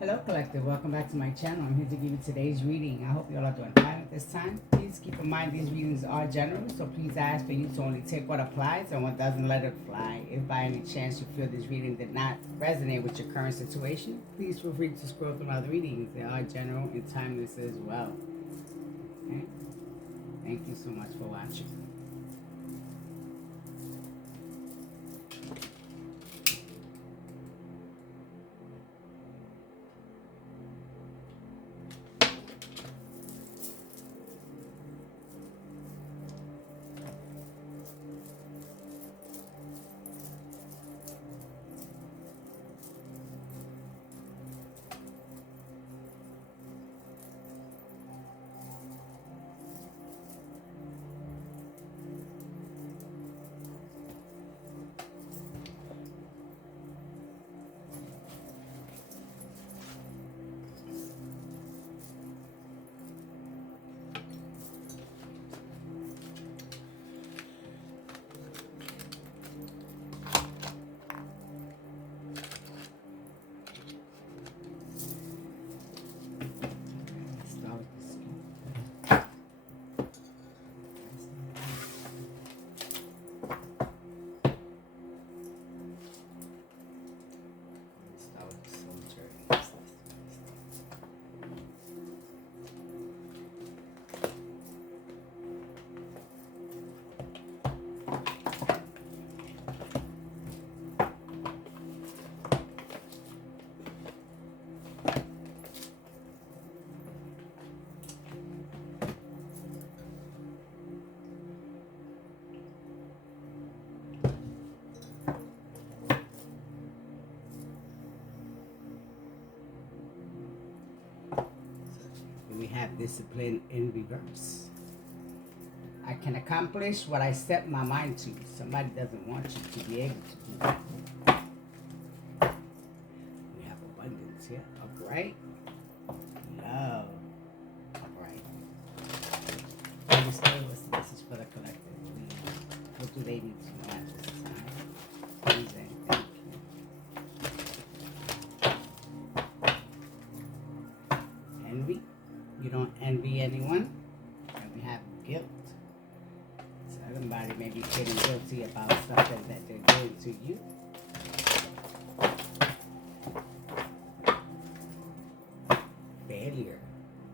Hello, Collective. Welcome back to my channel. I'm here to give you today's reading. I hope you all are doing fine at this time. Please keep in mind these readings are general, so please ask for you to only take what applies and what doesn't, let it fly. If by any chance you feel this reading did not resonate with your current situation, please feel free to scroll through other readings. They are general and timeless as well. Okay? Thank you so much for watching. Let's start with this. Let's start with the soul journey. We have discipline in reverse. I can accomplish what I set my mind to. Somebody doesn't want you to be able to do that. We have abundance here. Upright. Love. Upright. Understand what's the message for the collective. What do they need to know at this time? Please and thank you. Envy. You don't envy anyone. And we have guilt. So everybody may be feeling guilty about something that they're doing to you. Failure.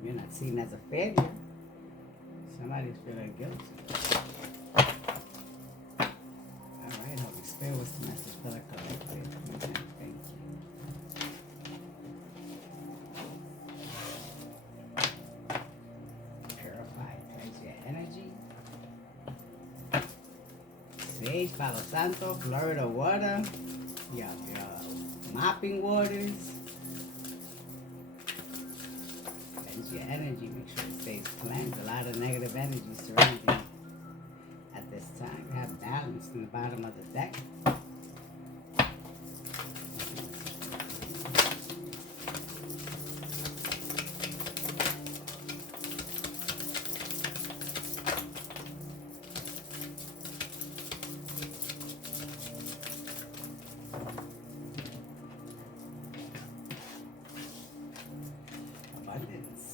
You're not seen as a failure. Somebody's feeling guilty. Alright, Holy Spirit, what's the message for the collective? Okay, thank you. Purify, cleanse your energy. Sage, Palo Santo, Florida water. Your mopping waters. Cleanse your energy, make sure it stays cleansed. A lot of negative energy surrounding you at this time. You have balance in the bottom of the deck. Abundance.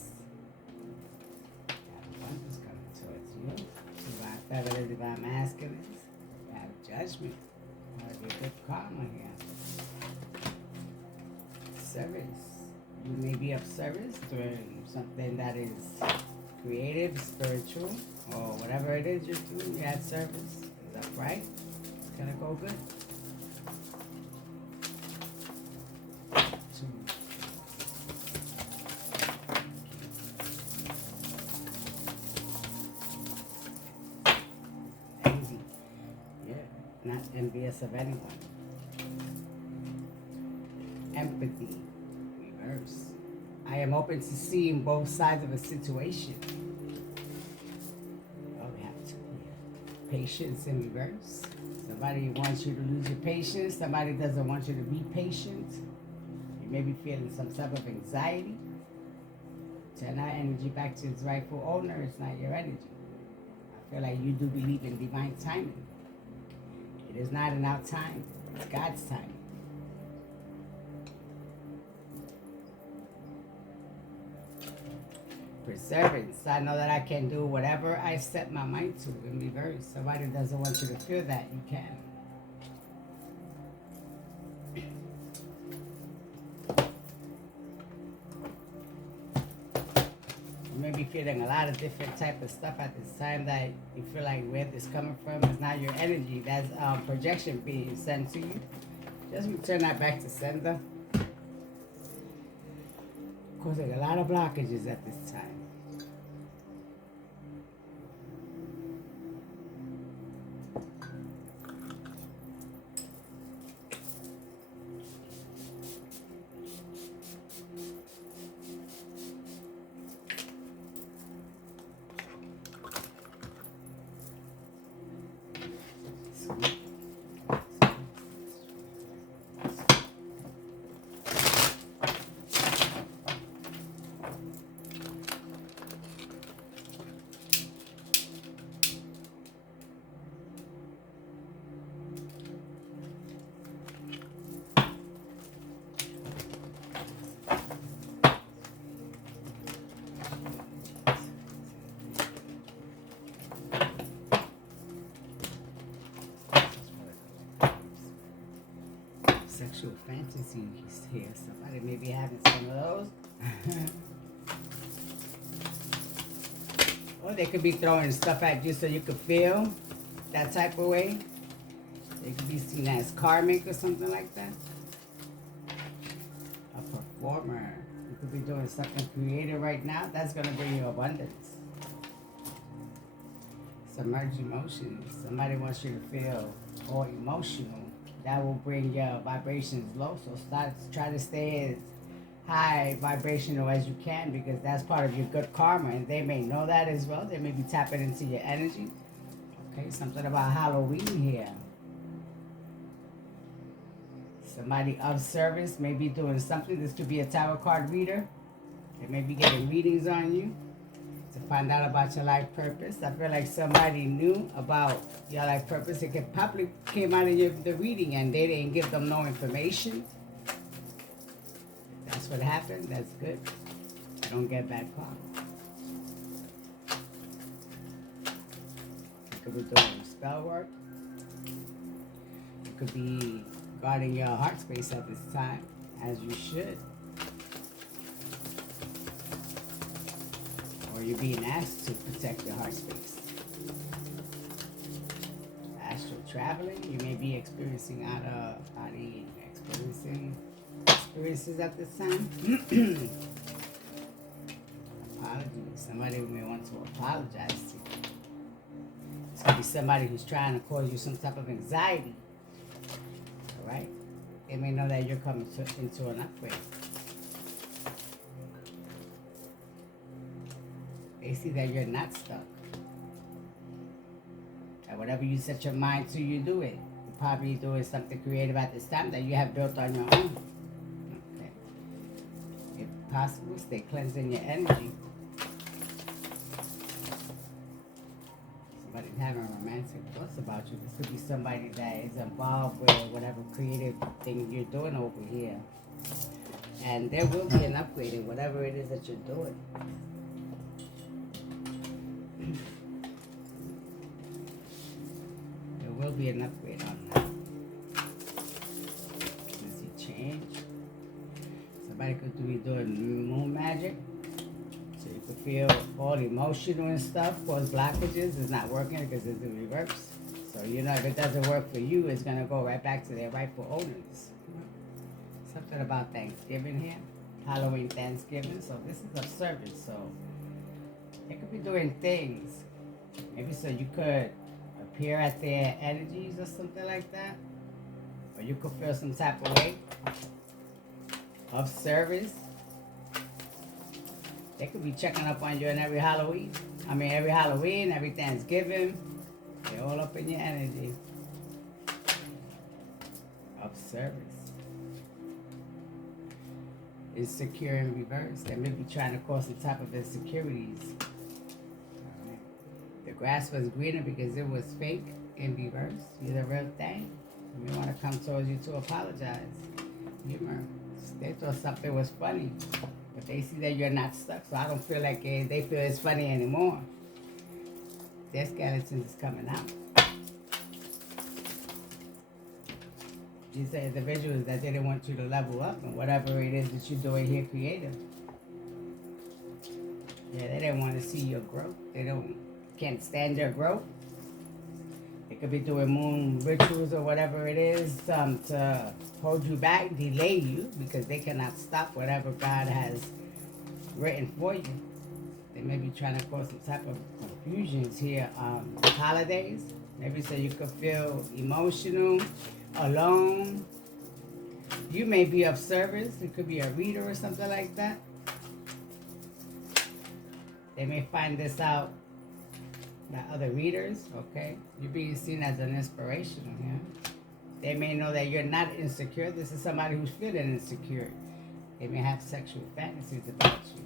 You have abundance coming towards you. Divine feminine, divine masculines. You have judgment. Might be a good karma here. Service. You may be of service doing something that is creative, spiritual, or whatever it is you're doing. You had service. Is that right? It's gonna go good. Two. Envy. Yeah, not envious of anyone. Empathy. Reverse. I am open to seeing both sides of a situation. Oh, we have two here. Patience in reverse. Somebody wants you to lose your patience. Somebody doesn't want you to be patient. You may be feeling some type of anxiety. Turn that energy back to its rightful owner. It's not your energy. I feel like you do believe in divine timing. It is not in our time. It's God's timing. perseverance. I know that I can do whatever I set my mind to in reverse. Somebody doesn't want you to feel that, you can. You may be feeling a lot of different type of stuff at this time that you feel like where this coming from is not your energy. That's projection being sent to you. Just return that back to sender. Causing a lot of blockages at this time. Sexual fantasies here. Somebody may be having some of those. Or they could be throwing stuff at you so you could feel that type of way. They could be seen as karmic or something like that. A performer. You could be doing something creative right now. That's going to bring you abundance. Submerged emotions. Somebody wants you to feel all emotional. That will bring your vibrations low. So try to stay as high vibrational as you can, because that's part of your good karma. And they may know that as well. They may be tapping into your energy. Okay, something about Halloween here. Somebody of service may be doing something. This could be a tarot card reader. They may be getting readings on you to find out about your life purpose. I feel like somebody knew about your life purpose. It could probably came out of the reading and they didn't give them no information. That's what happened. That's good. Don't get bad karma. You could be doing spell work. You could be guarding your heart space at this time, as you should. Or you're being asked to protect your heart space. Astral traveling, you may be experiencing out-of-body experiences at this time. Apologies. Somebody may want to apologize to you. This could be somebody who's trying to cause you some type of anxiety. All right? They may know that you're coming into an upgrade. They see that you're not stuck. And whatever you set your mind to, you do it. You're probably doing something creative at this time that you have built on your own. Okay. If possible, stay cleansing your energy. Somebody's having romantic thoughts about you. This could be somebody that is involved with whatever creative thing you're doing over here. And there will be an upgrade in whatever it is that you're doing. There will be an upgrade on that. Let's see, change. Somebody could be doing moon magic. So you could feel all emotional and stuff, cause blockages. It's not working because it's in reverse. So you know if it doesn't work for you, it's gonna go right back to their rightful owners. Something about Thanksgiving here. Halloween, Thanksgiving. So this is of service. So they could be doing things. Maybe so you could appear at their energies or something like that. Or you could feel some type of way of service. They could be checking up on you on every Halloween. Every Halloween, every Thanksgiving. They're all up in your energy. Of service. Insecure in reverse. They may be trying to cause some type of insecurities. The grass was greener because it was fake in reverse. You're the real thing. You may want to come towards you to apologize. Humor. They thought something was funny. But they see that you're not stuck, so I don't feel like they feel it's funny anymore. Their skeletons is coming out. These are individuals that didn't want you to level up and whatever it is that you're doing here creative. Yeah, they didn't want to see your growth. They can't stand your growth. They could be doing moon rituals or whatever it is to hold you back, delay you, because they cannot stop whatever God has written for you. They may be trying to cause some type of confusions here on holidays. Maybe so you could feel emotional, alone. You may be of service. It could be a reader or something like that. They may find this out by other readers, okay? You're being seen as an inspirational here. They may know that you're not insecure. This is somebody who's feeling insecure. They may have sexual fantasies about you.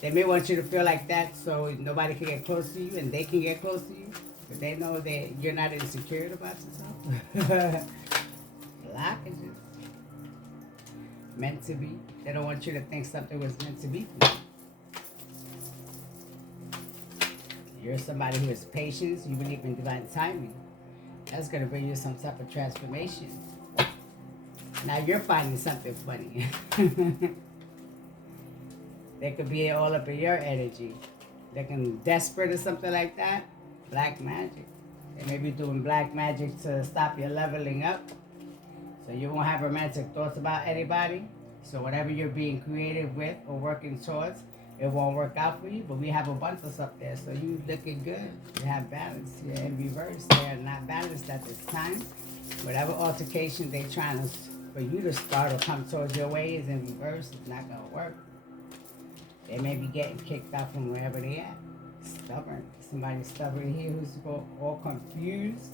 They may want you to feel like that so nobody can get close to you and they can get close to you. But they know that you're not insecure about yourself. Blockages. Meant to be. They don't want you to think something was meant to be for you. You're somebody who has patience. You believe in divine timing. That's going to bring you some type of transformation. Now you're finding something funny. They could be all up in your energy. They can be desperate or something like that. Black magic. They may be doing black magic to stop you leveling up. So you won't have romantic thoughts about anybody. So whatever you're being creative with or working towards, it won't work out for you. But we have abundance up there. So you looking good. You have balance. You're in reverse. They're not balanced at this time. Whatever altercation they're trying to, for you to start or come towards your way is in reverse. It's not going to work. They may be getting kicked out from wherever they at. Stubborn. Somebody stubborn here who's all confused.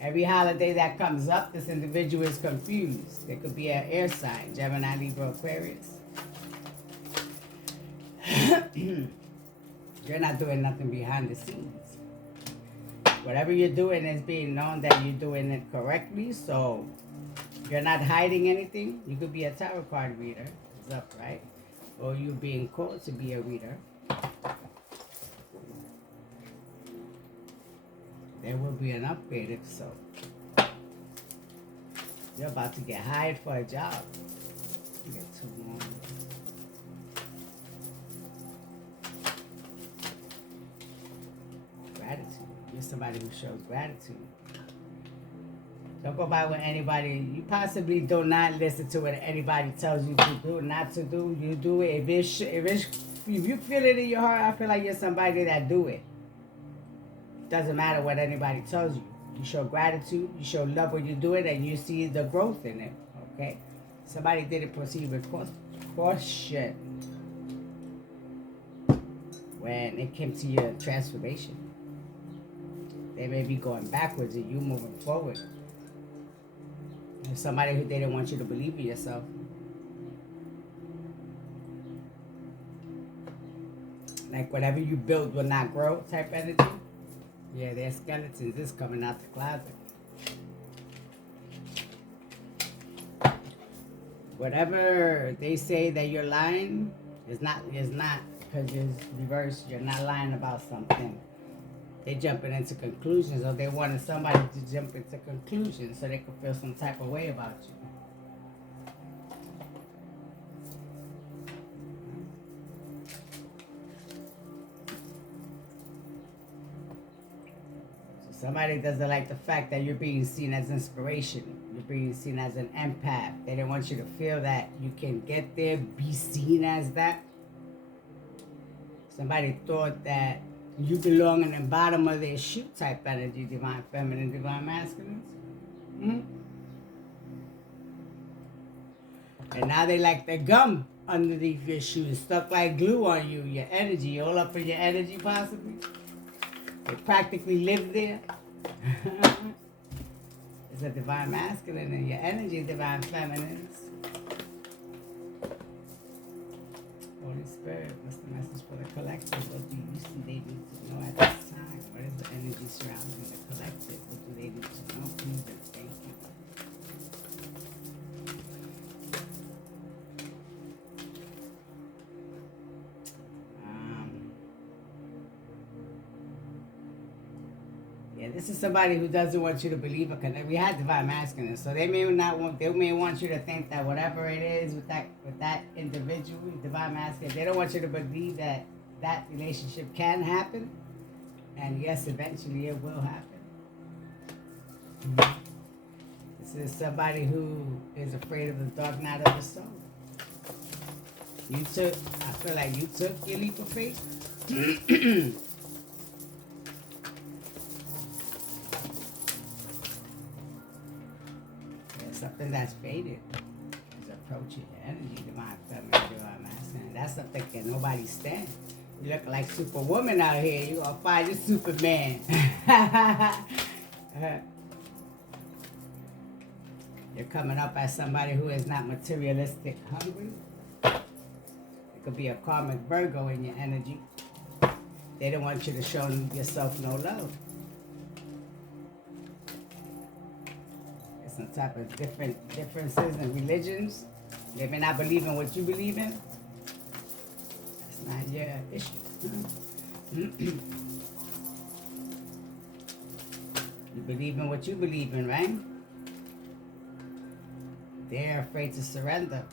Every holiday that comes up, this individual is confused. They could be an air sign, Gemini, Libra, Aquarius. You're not doing nothing behind the scenes. Whatever you're doing is being known that you're doing it correctly, so you're not hiding anything. You could be a tarot card reader. It's up, right? Or you being called to be a reader. There will be an upgrade if so. You're about to get hired for a job. You get 2 more. Gratitude. You're somebody who shows gratitude. Don't go by what anybody, you possibly do not listen to what anybody tells you to do, not to do. You do it. If you feel it in your heart, I feel like you're somebody that do it. Doesn't matter what anybody tells you. You show gratitude, you show love when you do it, and you see the growth in it, okay? Somebody didn't proceed with caution when it came to your transformation. They may be going backwards and you moving forward. Somebody who didn't want you to believe in yourself. Like whatever you build will not grow type energy. Yeah, their skeletons is coming out the closet. Whatever they say that you're lying is not because it's reversed. You're not lying about something. They're jumping into conclusions, or they wanted somebody to jump into conclusions so they could feel some type of way about you. So somebody doesn't like the fact that you're being seen as inspiration. You're being seen as an empath. They didn't want you to feel that you can get there, be seen as that. Somebody thought that you belong in the bottom of their shoe type energy, divine feminine, divine masculine. Mm-hmm. And now they like the gum underneath your shoes, stuck like glue on you, your energy, all up in your energy possibly. They practically live there. It's a divine masculine and your energy, divine feminines. Holy Spirit, what's the message for the collective? What do you see they need to know at this time? What is the energy surrounding the collective? What do they need to know? Please and thank you. Yeah, this is somebody who doesn't want you to believe or connect. We had divine masculine, so they may not want. They may want you to think that whatever it is with that individual, divine masculine, they don't want you to believe that that relationship can happen. And yes, eventually it will happen. Mm-hmm. This is somebody who is afraid of the dark night of the soul. I feel like you took your leap of faith. There's something that's faded is approaching your energy, divine feminine, divine masculine. That's something that nobody stand. You look like Superwoman out here. You're going to find your Superman. You're coming up as somebody who is not materialistic hungry. It could be a karmic Virgo in your energy. They don't want you to show yourself no love. There's some type of differences in religions. They may not believe in what you believe in. That's not your issue. You believe in what you believe in, right? They're afraid to surrender.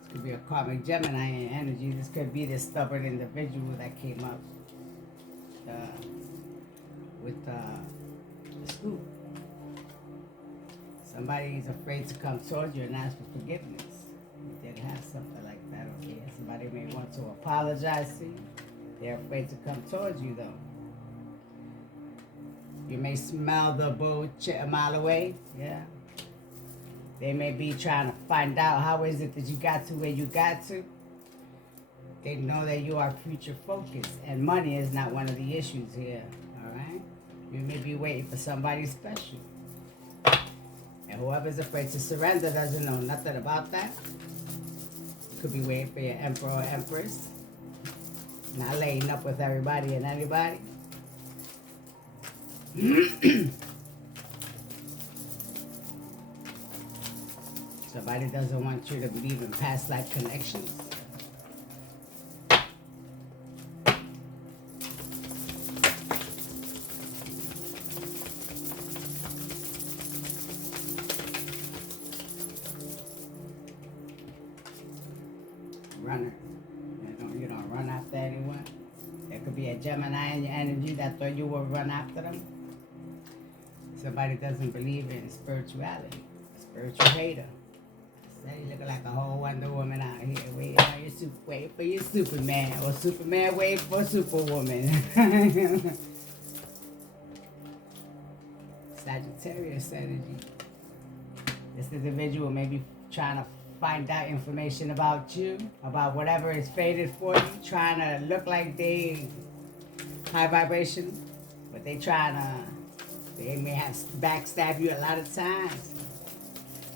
This could be a karmic Gemini in energy. This could be this stubborn individual that came up with the scoop. Somebody is afraid to come towards you and ask for forgiveness. You did have something like that over here. Somebody may want to apologize to you. They're afraid to come towards you, though. You may smell the bullshit a mile away. Yeah. They may be trying to find out how is it that you got to where you got to. They know that you are future focused, and money is not one of the issues here. All right. You may be waiting for somebody special, and whoever's afraid to surrender doesn't know nothing about that. You could be waiting for your emperor or empress, not laying up with everybody and anybody. Somebody doesn't want you to believe in past life connections. Runner. You don't run after anyone. There could be a Gemini in your energy that thought you would run after them. Somebody doesn't believe in spirituality. Spiritual hater. You look like a whole Wonder Woman out here waiting for your Superman, or Superman waiting for Superwoman. Sagittarius energy. This individual may be trying to find out information about you, about whatever is faded for you, trying to look like they high vibration, but they may have backstab you a lot of times.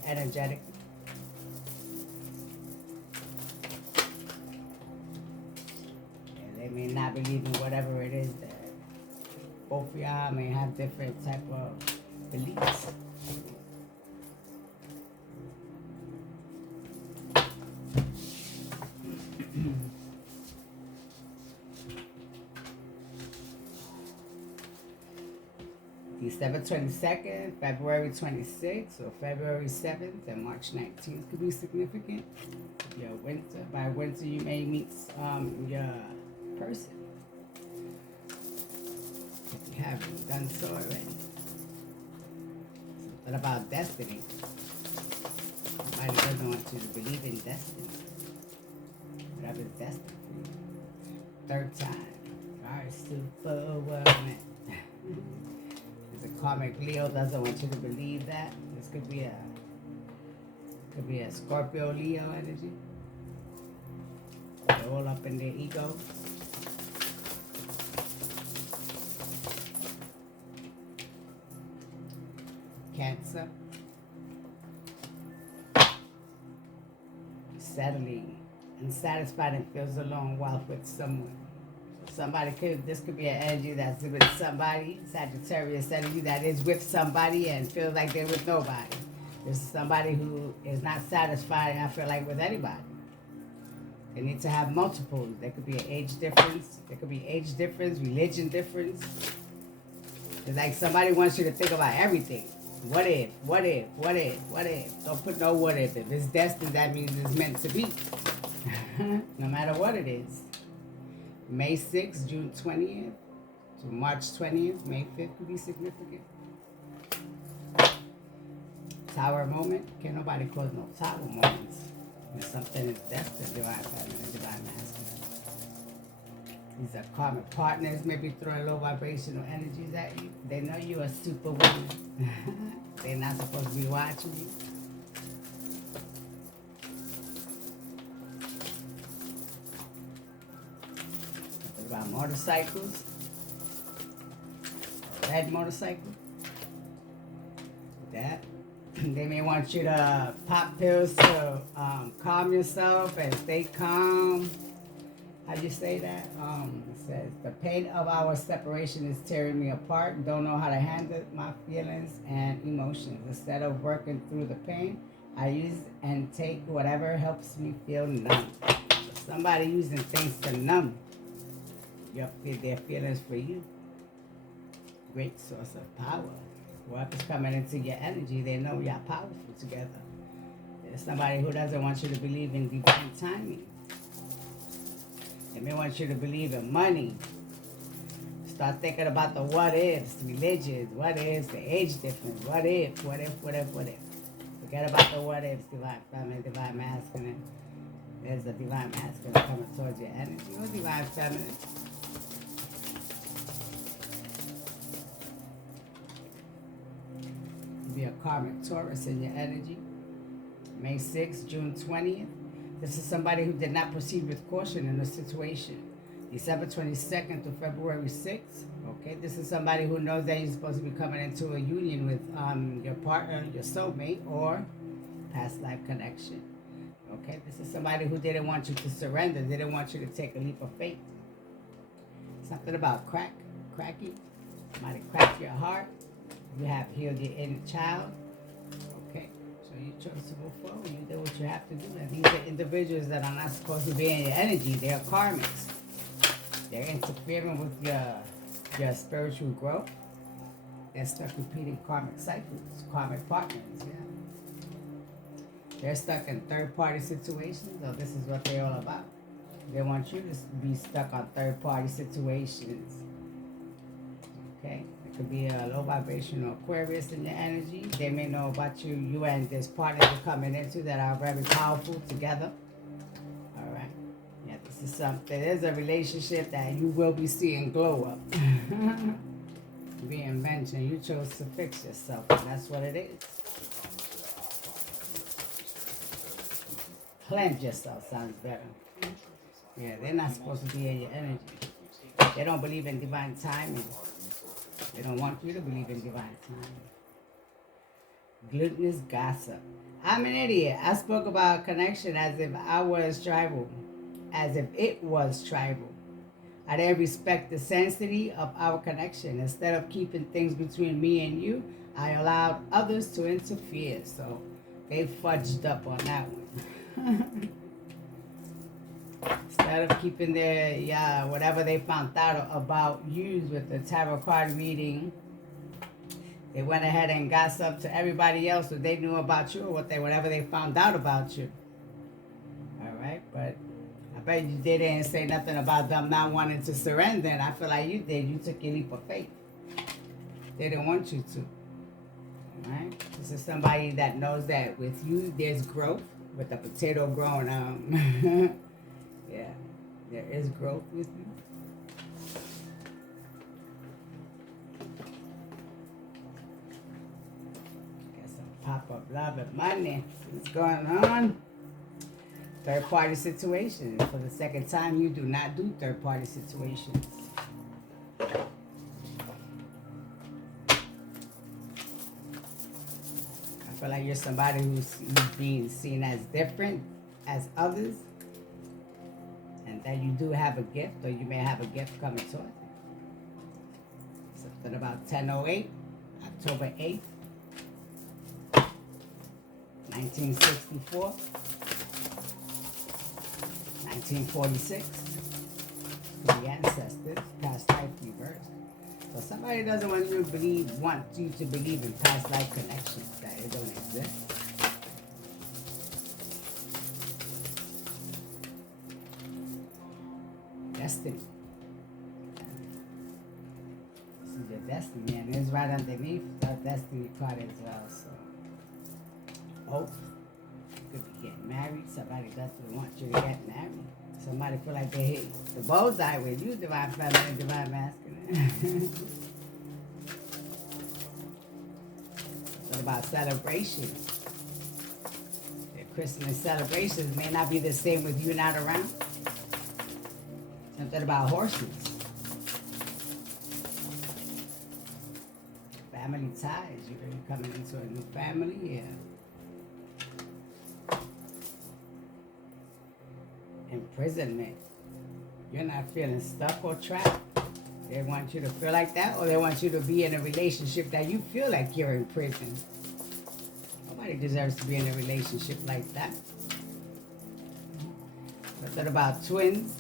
Energetic. They may not believe in whatever it is that both of y'all may have different type of beliefs. December 22nd, February 26th, or February 7th, and March 19th could be significant. Your winter, by winter you may meet your person, if you haven't done so already. Something about destiny. Somebody doesn't want you to believe in destiny. Whatever's destined for you. Third time. Alright, Superwoman. The karmic Leo doesn't want you to believe that. This could be a Scorpio Leo energy. They're all up in their ego. Cancer. Settling, unsatisfied, and feels alone while with someone. This could be an energy that's with somebody, Sagittarius energy that is with somebody and feels like they're with nobody. This is somebody who is not satisfied, I feel like, with anybody. They need to have multiples. There could be an age difference. There could be age difference, religion difference. It's like somebody wants you to think about everything. What if, what if, what if, what if? Don't put no what if. If it's destined, that means it's meant to be. No matter what it is. May 6th, June 20th, to March 20th, May 5th could be significant. Tower moment. Can't nobody cause no tower moments. When something is destined, divine feminine, divine masculine. These are karmic partners, maybe throwing low vibrational energies at you. They know you're a superwoman. They're not supposed to be watching you. What about motorcycles? Red motorcycle? That. They may want you to pop pills to calm yourself and stay calm. How do you say that? It says, the pain of our separation is tearing me apart. Don't know how to handle my feelings and emotions. Instead of working through the pain, I use and take whatever helps me feel numb. So somebody using things to numb their feelings for you. Great source of power. Whoever's coming into your energy, they know you're powerful together. There's somebody who doesn't want you to believe in divine timing. They may want you to believe in money. Start thinking about the what ifs, religions, what ifs, the age difference, what if, what if, what if, what if. Forget about the what ifs, divine feminine, divine masculine. There's a divine masculine coming towards your energy. Or divine feminine. Be a karmic Taurus in your energy. May 6th, June 20th. This is somebody who did not proceed with caution in a situation. December 22nd to February 6th. Okay, this is somebody who knows that you're supposed to be coming into a union with your partner, your soulmate, or past life connection. Okay, this is somebody who didn't want you to surrender, didn't want you to take a leap of faith. Something about cracking. Somebody cracked your heart. You have healed your inner child. Okay, so you chose to move forward. You did what you have to do. And these are individuals that are not supposed to be in your energy. They're karmics. They're interfering with your spiritual growth. They're stuck repeating karmic cycles, karmic partners, yeah. They're stuck in third-party situations. So this is what they're all about. They want you to be stuck on third-party situations. Okay? Could be a low vibrational Aquarius in your energy. They may know about you. You and this partner you're coming into that are very powerful together. All right. Yeah, this is something. There's a relationship that you will be seeing glow up. Reinvention. You chose to fix yourself, and that's what it is. Cleanse yourself sounds better. Yeah, they're not supposed to be in your energy. They don't believe in divine timing. They don't want you to believe in divine timing. Gluttonous gossip. I'm an idiot. I spoke about connection as if I was tribal. As if it was tribal. I didn't respect the sanctity of our connection. Instead of keeping things between me and you, I allowed others to interfere. So they fudged up on that one. Instead of keeping their, whatever they found out about you with the tarot card reading, they went ahead and gossiped to everybody else what they knew about you or whatever they found out about you. All right, but I bet you didn't say nothing about them not wanting to surrender, and I feel like you did. You took a leap of faith. They didn't want you to. All right, this is somebody that knows that with you there's growth, with the potato growing yeah, there is growth with you. Got some pop-up love and money. What's going on? Third-party situations. For the second time, you do not do third-party situations. I feel like you're somebody who's being seen as different as others. And that you do have a gift, or you may have a gift coming towards you. Something about 1008, October 8th, 1964. 1946. The ancestors, past life reverse. So somebody doesn't want you to believe in past life connections, that it don't exist. Destiny. This is your destiny, and it's right underneath the destiny card as well. So, hope. You could be getting married. Somebody doesn't want you to get married. Somebody feel like they hit the bullseye with you, divine feminine, divine masculine. What about celebrations? The Christmas celebrations may not be the same with you not around. Something about horses. Family ties. You're coming into a new family here. Imprisonment. You're not feeling stuck or trapped. They want you to feel like that, or they want you to be in a relationship that you feel like you're in prison. Nobody deserves to be in a relationship like that. What about twins?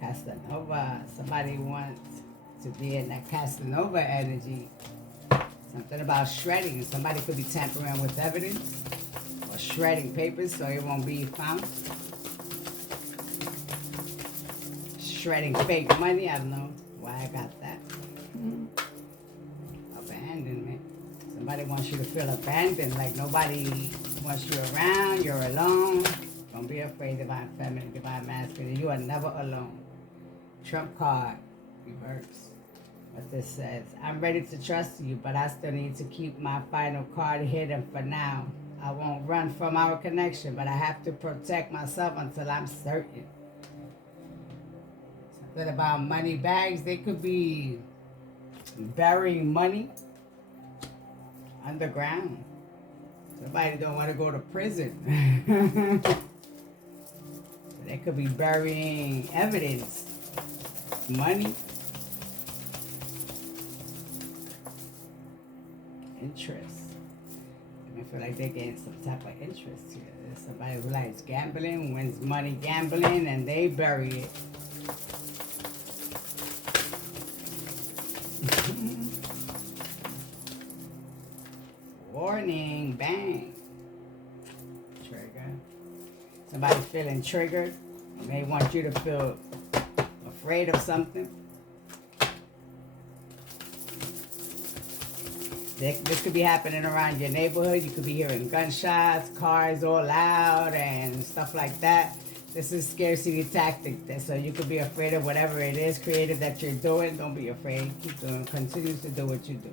Casanova. Somebody wants to be in that Casanova energy. Something about shredding. Somebody could be tampering with evidence or shredding papers so it won't be found. Shredding fake money. I don't know why I got that. Abandonment. Somebody wants you to feel abandoned, like nobody wants you around. You're alone. Don't be afraid, divine feminine, divine masculine. You are never alone. Trump card. Reverse. What this says, I'm ready to trust you, but I still need to keep my final card hidden for now. I won't run from our connection, but I have to protect myself until I'm certain. Something about money bags. They could be burying money underground. Somebody don't want to go to prison. They could be burying evidence, money. Interest. I feel like they're getting some type of interest here. There's somebody who likes gambling, wins money gambling, and they bury it. Warning, bang. Trigger. Somebody feeling triggered. They want you to feel afraid of something. This could be happening around your neighborhood. You could be hearing gunshots, cars all loud, and stuff like that. This is scarcity tactic. So you could be afraid of whatever it is creative that you're doing. Don't be afraid. Keep doing. Continue to do what you do.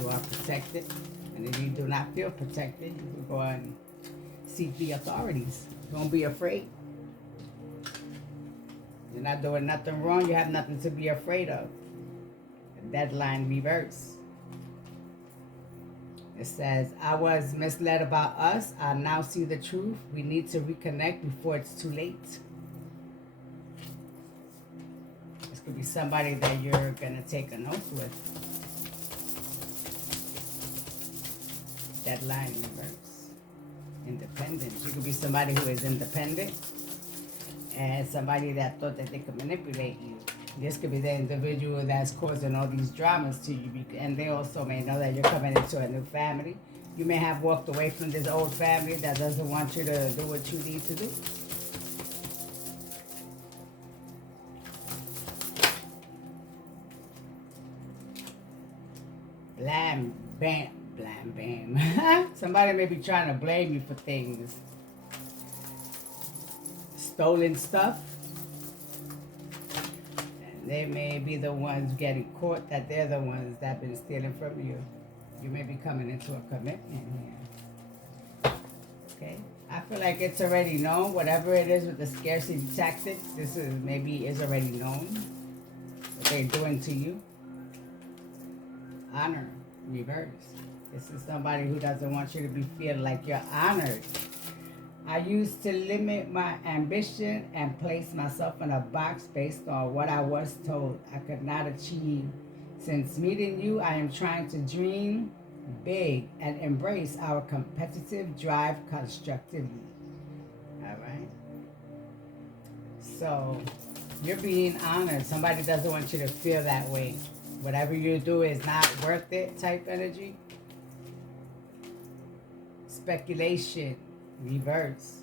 You are protected. And if you do not feel protected, you can go and seek the authorities. Don't be afraid. You're not doing nothing wrong. You have nothing to be afraid of. The deadline reverse. It says, I was misled about us. I now see the truth. We need to reconnect before it's too late. This could be somebody that you're going to take an oath with. Deadline reverse. Independence. You could be somebody who is independent and somebody that thought that they could manipulate you. This could be the individual that's causing all these dramas to you. And they also may know that you're coming into a new family. You may have walked away from this old family that doesn't want you to do what you need to do. Blam, bam, blam, bam. Somebody may be trying to blame you for things. Stolen stuff. They may be the ones getting caught, that they're the ones that have been stealing from you. You may be coming into a commitment here. Okay? I feel like it's already known. Whatever it is with the scarcity tactics, this is already known. What they're doing to you. Honor, reverse. This is somebody who doesn't want you to be feeling like you're honored. I used to limit my ambition and place myself in a box based on what I was told I could not achieve. Since meeting you, I am trying to dream big and embrace our competitive drive constructively. All right. So you're being honored. Somebody doesn't want you to feel that way. Whatever you do is not worth it type energy. Speculation, reverse.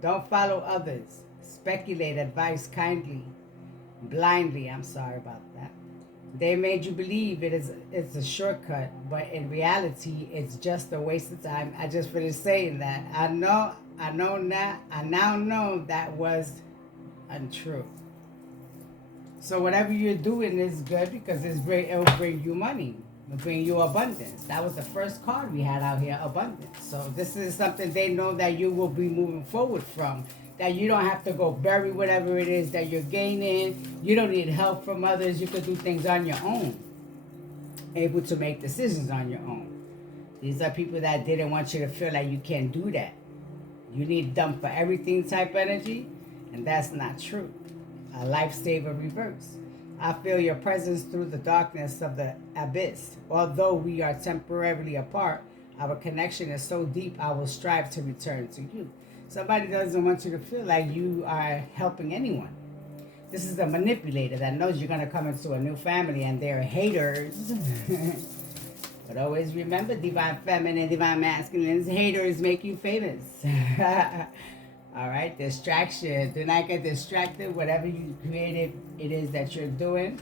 Don't follow others. Speculate advice kindly. Blindly, I'm sorry about that. They made you believe it's a shortcut, but in reality, it's just a waste of time. I just finished saying that. I now know that was untrue. So whatever you're doing is good because it will bring you money. It'll bring you abundance. That was the first card we had out here, abundance. So this is something they know that you will be moving forward from. That you don't have to go bury whatever it is that you're gaining. You don't need help from others. You can do things on your own. Able to make decisions on your own. These are people that didn't want you to feel like you can't do that. You need them for everything type energy, and that's not true. A lifesaver reverse. I feel your presence through the darkness of the abyss. Although we are temporarily apart, our connection is so deep, I will strive to return to you. Somebody doesn't want you to feel like you are helping anyone. This is a manipulator that knows you're going to come into a new family and they're haters. But always remember, divine feminine, divine masculine, haters make you famous. All right, distraction. Do not get distracted. Whatever you created, it is that you're doing.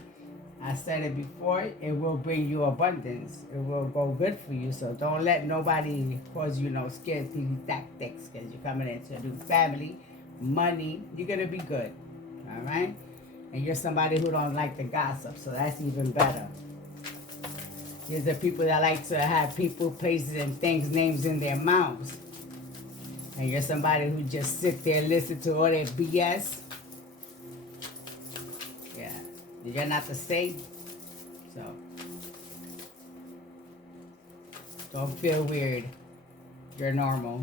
I said it before, it will bring you abundance. It will go good for you. So don't let nobody cause you no scarcity tactics because you're coming into a new family, money. You're going to be good. All right? And you're somebody who don't like the gossip. So that's even better. These are people that like to have people, places, and things, names in their mouths. And you're somebody who just sit there and listen to all that BS. Yeah. You're not the same. So don't feel weird. You're normal.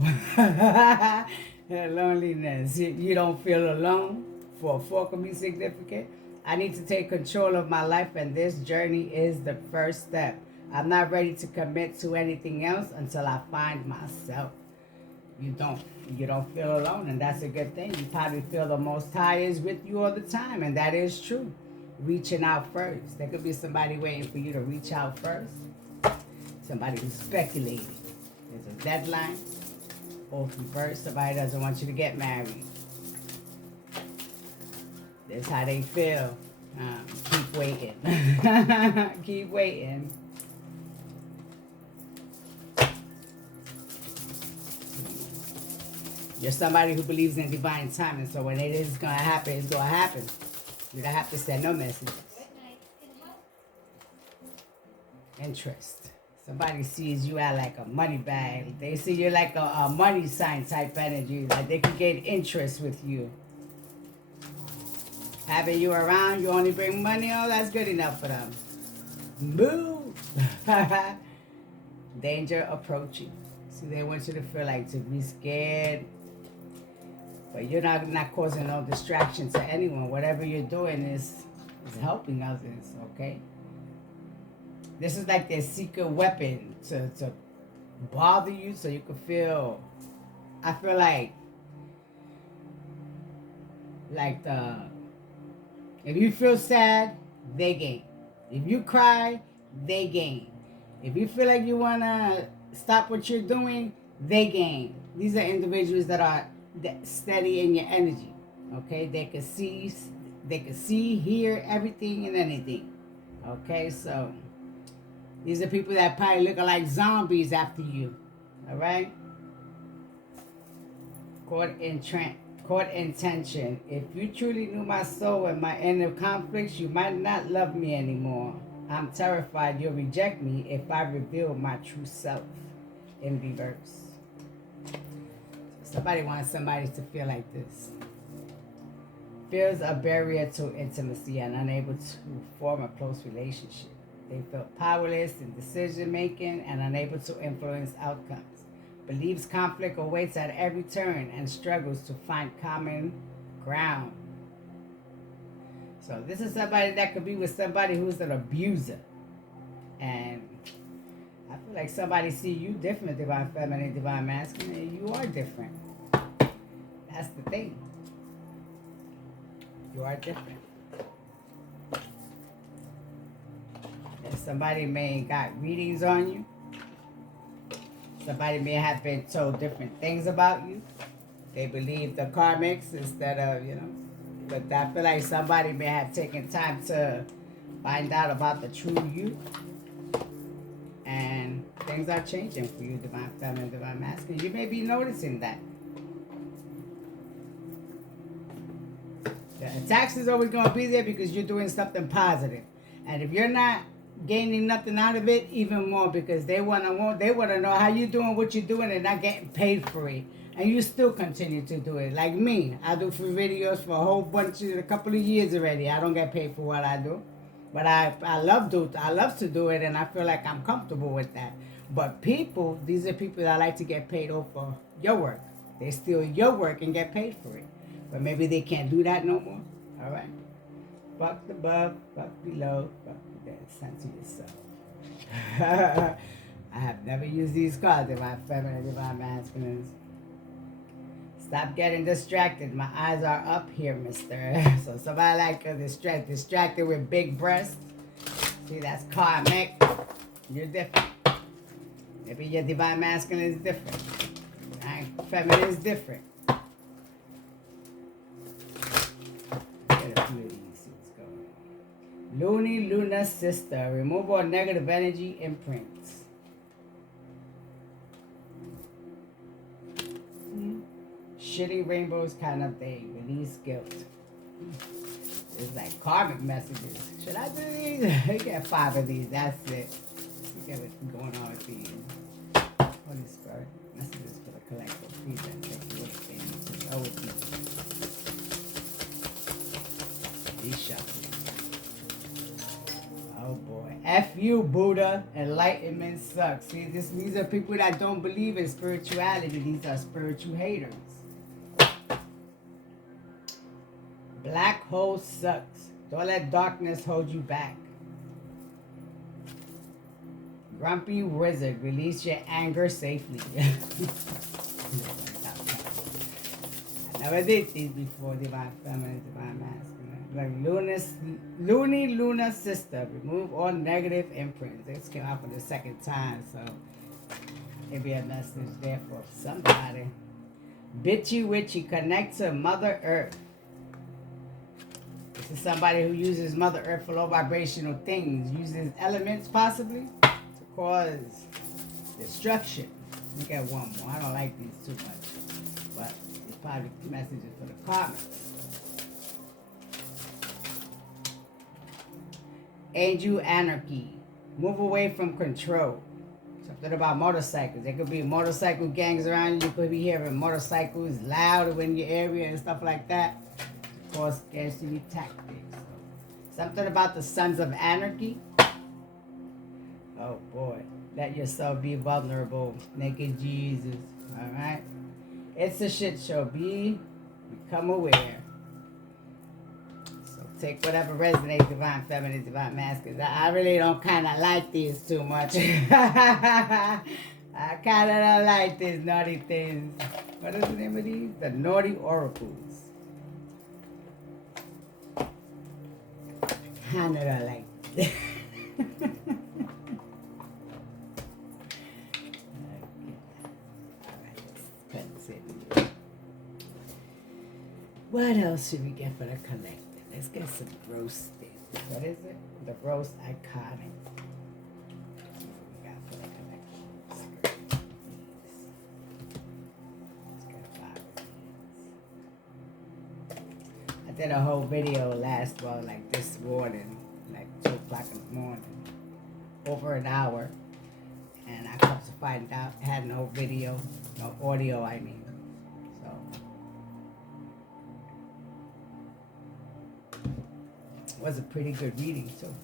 Loneliness. You don't feel alone. For a 4 can be significant. I need to take control of my life, and this journey is the first step. I'm not ready to commit to anything else until I find myself. You don't feel alone, and that's a good thing. You probably feel the Most High is with you all the time, and that is true. Reaching out first. There could be somebody waiting for you to reach out first. Somebody who's speculating. There's a deadline. Both reverse. Somebody doesn't want you to get married. That's how they feel. Keep waiting. Keep waiting. You're somebody who believes in divine timing, so when it is going to happen, it's going to happen. You don't have to send no messages. Interest. Somebody sees you at like a money bag. They see you like a money sign type energy. Like they can get interest with you. Having you around, you only bring money. Oh, that's good enough for them. Boo! Danger approaching. See, they want you to feel like to be scared. But you're not causing no distraction to anyone. Whatever you're doing is helping others, okay? This is like their secret weapon to bother you so you can feel... I feel like if you feel sad, they gain. If you cry, they gain. If you feel like you want to stop what you're doing, they gain. These are individuals that are steady in your energy. Okay? They can see, hear everything and anything. Okay? So these are people that probably look like zombies after you. All right? Caught in tension. If you truly knew my soul and my inner conflicts, you might not love me anymore. I'm terrified you'll reject me if I reveal my true self. In reverse. Somebody wants somebody to feel like this. Feels a barrier to intimacy and unable to form a close relationship. They feel powerless in decision making and unable to influence outcomes. Believes conflict awaits at every turn and struggles to find common ground. So this is somebody that could be with somebody who's an abuser. And I feel like somebody see you different, divine feminine, divine masculine, and you are different. That's the thing. You are different. And somebody may got readings on you. Somebody may have been told different things about you. They believe the karmics instead of, But I feel like somebody may have taken time to find out about the true you. And things are changing for you, divine feminine, divine masculine. You may be noticing that. The attacks is always going to be there because you're doing something positive. And if you're not gaining nothing out of it, even more, because they want to know how you're doing what you're doing and not getting paid for it. And you still continue to do it. Like me, I do free videos for a couple of years already. I don't get paid for what I do. But I love to do it, and I feel like I'm comfortable with that. But these are people that like to get paid over your work. They steal your work and get paid for it. But maybe they can't do that no more. All right. Fuck the above, fuck below, fuck the dead. Send to yourself. I have never used these cards, divine feminine, divine masculine. Stop getting distracted. My eyes are up here, mister. So somebody like distracted with big breasts. See, that's karmic. You're different. Maybe your divine masculine is different. Divine feminine is different. Get a few of these. See what's going on. Loony Luna Sister. Remove all negative energy imprints. Shitty rainbows kind of thing. Release guilt. It's like karmic messages. Should I do these? You get 5 of these. That's it. You get what's going on with these. Holy Spirit. Messages for the collective. Please don't take away things. Oh, with these shuffles. Oh boy. F you, Buddha. Enlightenment sucks. See, these are people that don't believe in spirituality. These are spiritual haters. Black hole sucks. Don't let darkness hold you back. Grumpy wizard, release your anger safely. I never did these before, divine feminine, divine masculine. Like Loony Luna Sister, remove all negative imprints. This came out for the second time, so maybe a message there for somebody. Bitchy Witchy, connect to Mother Earth. This is somebody who uses Mother Earth for low vibrational things, uses elements possibly to cause destruction. Look at one more. I don't like these too much, but it's probably messages for the karmics. Angel Anarchy, move away from control. Something about motorcycles. There could be motorcycle gangs around you. You could be hearing motorcycles loud in your area and stuff like that. Cause scarcity tactics. Something about the Sons of Anarchy. Oh boy. Let yourself be vulnerable. Naked Jesus. Alright? It's a shit show. Become aware. So take whatever resonates, divine feminine, divine masculine. I really don't kind of like these too much. I kind of don't like these naughty things. What is the name of these? The Naughty Oracles. Kind of don't like this. What else should we get for the collective? Let's get some roasted. What is it? The roast iconic. What we got for the collective? Let's get 5 of these. I did a whole video like this morning, like 2 o'clock in the morning, over an hour. And I come to find out, I had no video, no audio, I mean. So, it was a pretty good reading, too.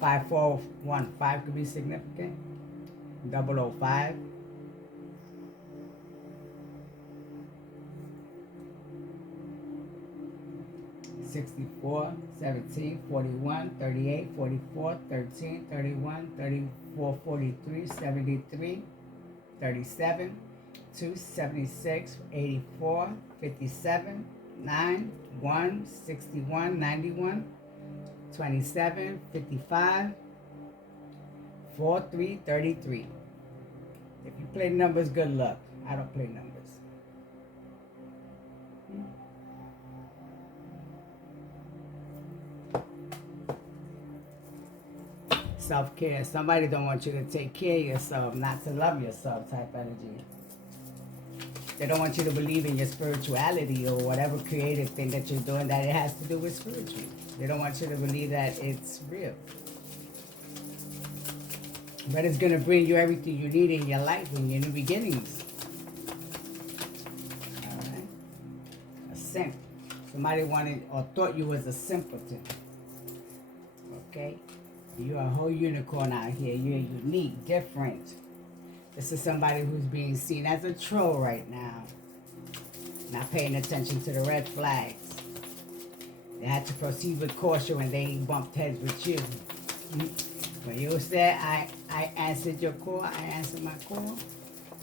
5415 could be significant. 005. 64, 17, 41, 38, 44, 13, 31, 34, 43, 73, 37, 2, 76, 84, 57, 9, 1, 61, 91, 27, 55, 4, 3, 33. If you play numbers, good luck. I don't play numbers. Self-care. Somebody don't want you to take care of yourself, not to love yourself type energy. They don't want you to believe in your spirituality or whatever creative thing that you're doing that it has to do with spiritual. They don't want you to believe that it's real. But it's going to bring you everything you need in your life in your new beginnings. All right? A simp. Somebody wanted or thought you was a simpleton. Okay? You're a whole unicorn out here. You're unique, different. This is somebody who's being seen as a troll right now. Not paying attention to the red flags. They had to proceed with caution when they bumped heads with you. When you said, I answered your call, I answered my call,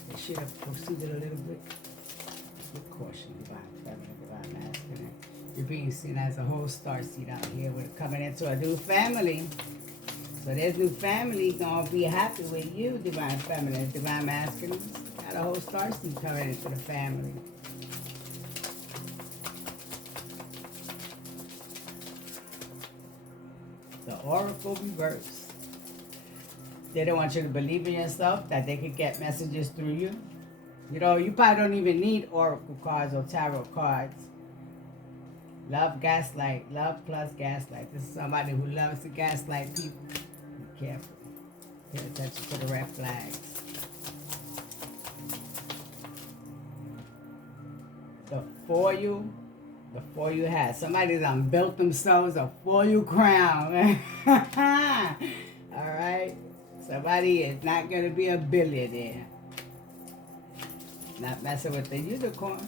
they should have proceeded a little bit with caution, divine feminine, divine masculine. You're being seen as a whole star seed out here. We're coming into a new family. So this new family gonna be happy with you, divine feminine, divine masculine. Got a whole star seed coming into the family. The Oracle reverse. They don't want you to believe in yourself, that they could get messages through you. You know, you probably don't even need Oracle cards or Tarot cards. Love, gaslight. Love plus gaslight. This is somebody who loves to gaslight people. Be careful. Pay attention to the red flags. The foil hat. Somebody done built themselves a foil crown. All right? Somebody is not going to be a billionaire. Not messing with the unicorn.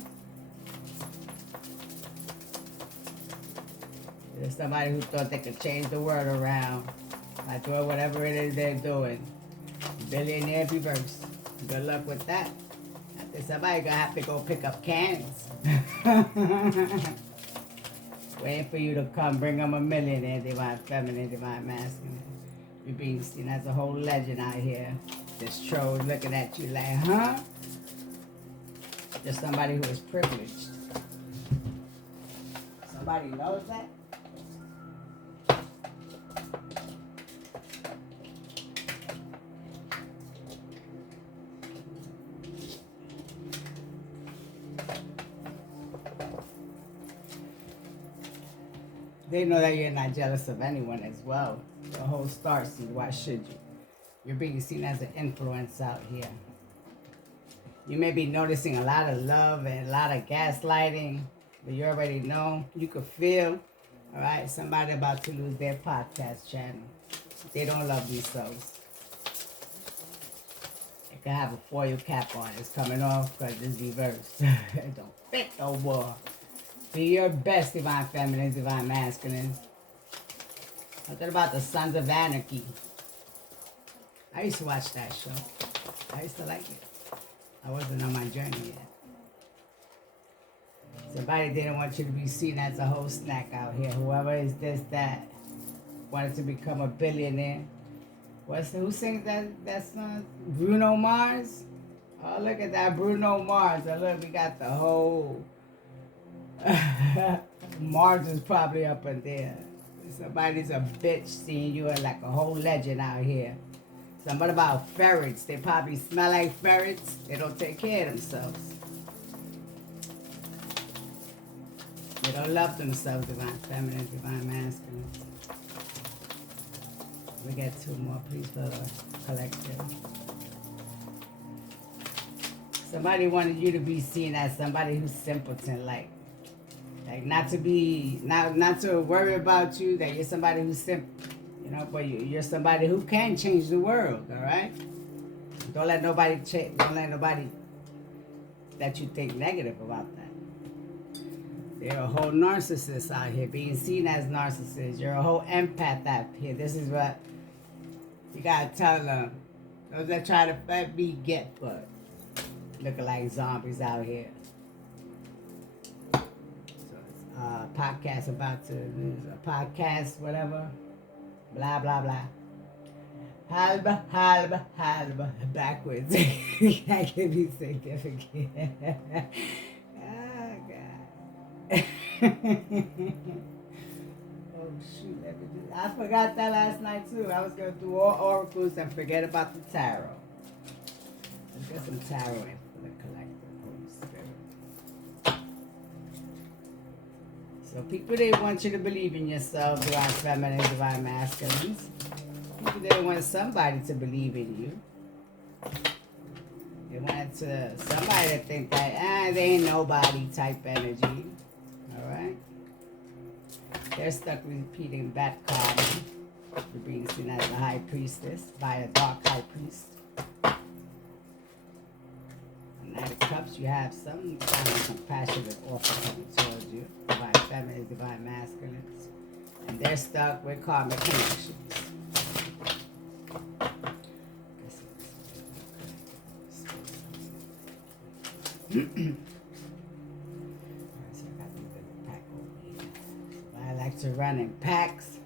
There's somebody who thought they could change the world around by doing whatever it is they're doing. Billionaire reverse. Good luck with that. Somebody gonna have to go pick up cans. Waiting for you to come bring them a millionaire, divine feminine, divine masculine. You're being seen as a whole legend out here. This troll looking at you like, huh? Just somebody who is privileged. Somebody knows that? They know that you're not jealous of anyone as well. The whole star seed, why should you? You're being seen as an influence out here. You may be noticing a lot of love and a lot of gaslighting, but you already know, you could feel, all right, somebody about to lose their podcast channel. They don't love themselves. They can have a foil cap on. It's coming off because it's reversed. It don't fit no more. Be your best, divine feminines, divine masculines. What about the Sons of Anarchy? I used to watch that show. I used to like it. I wasn't on my journey yet. Somebody didn't want you to be seen as a whole snack out here. Whoever is this, that, wanted to become a billionaire. Who sings that song? Bruno Mars? Oh, look at that, Bruno Mars. And look, we got the whole... Mars is probably up in there. Somebody's a bitch seeing you like a whole legend out here. Somebody about ferrets. They probably smell like ferrets. They don't take care of themselves. They don't love themselves, divine feminine, divine masculine. We got two more, please, for the collective. Somebody wanted you to be seen as somebody who's simpleton, like not to worry about you, that you're somebody who's simple, you know, but you're somebody who can change the world, all right? Don't let nobody that you think negative about that. They're a whole narcissist out here, being seen as narcissists. You're a whole empath out here. This is what you gotta tell them. Those that try to let me get but looking like zombies out here. So it's a podcast about to lose a podcast, whatever. Blah blah blah. Halba, halba, halba, backwards. That can be significant. Oh, God. Oh, shoot. I forgot that last night, too. I was going to do all oracles and forget about the tarot. Let's get some tarot in for the collective Holy Spirit. So people, they want you to believe in yourself, divine feminine, divine masculines. People, they want somebody to believe in you. They want somebody to think that, they ain't nobody type energy. Alright? They're stuck repeating that karma. You're being seen as a high priestess by a dark high priest. Knight of Cups, you have some kind of compassionate offer coming towards you. Divine feminine, divine masculines. And they're stuck with karmic connections. I like to run in packs,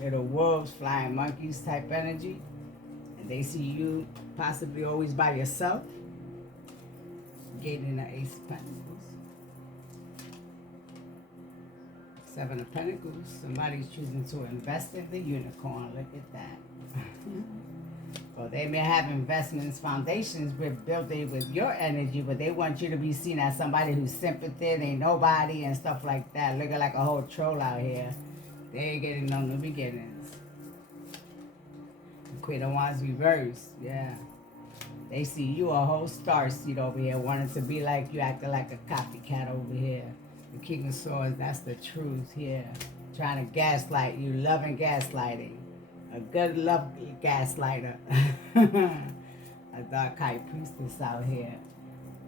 little wolves, flying monkeys type energy, and they see you possibly always by yourself, getting the Ace of Pentacles, Seven of Pentacles. Somebody's choosing to invest in the unicorn. Look at that. Well, they may have investments, foundations built with your energy, but they want you to be seen as somebody who's sympathetic, ain't nobody, and stuff like that. Looking like a whole troll out here. They ain't getting no new beginnings. The Queen of Wands reversed, yeah. They see you a whole star seed over here, wanting to be like you, acting like a copycat over here. The King of Swords, that's the truth here. Trying to gaslight you, loving gaslighting. A good love gaslighter. A dark high priestess out here.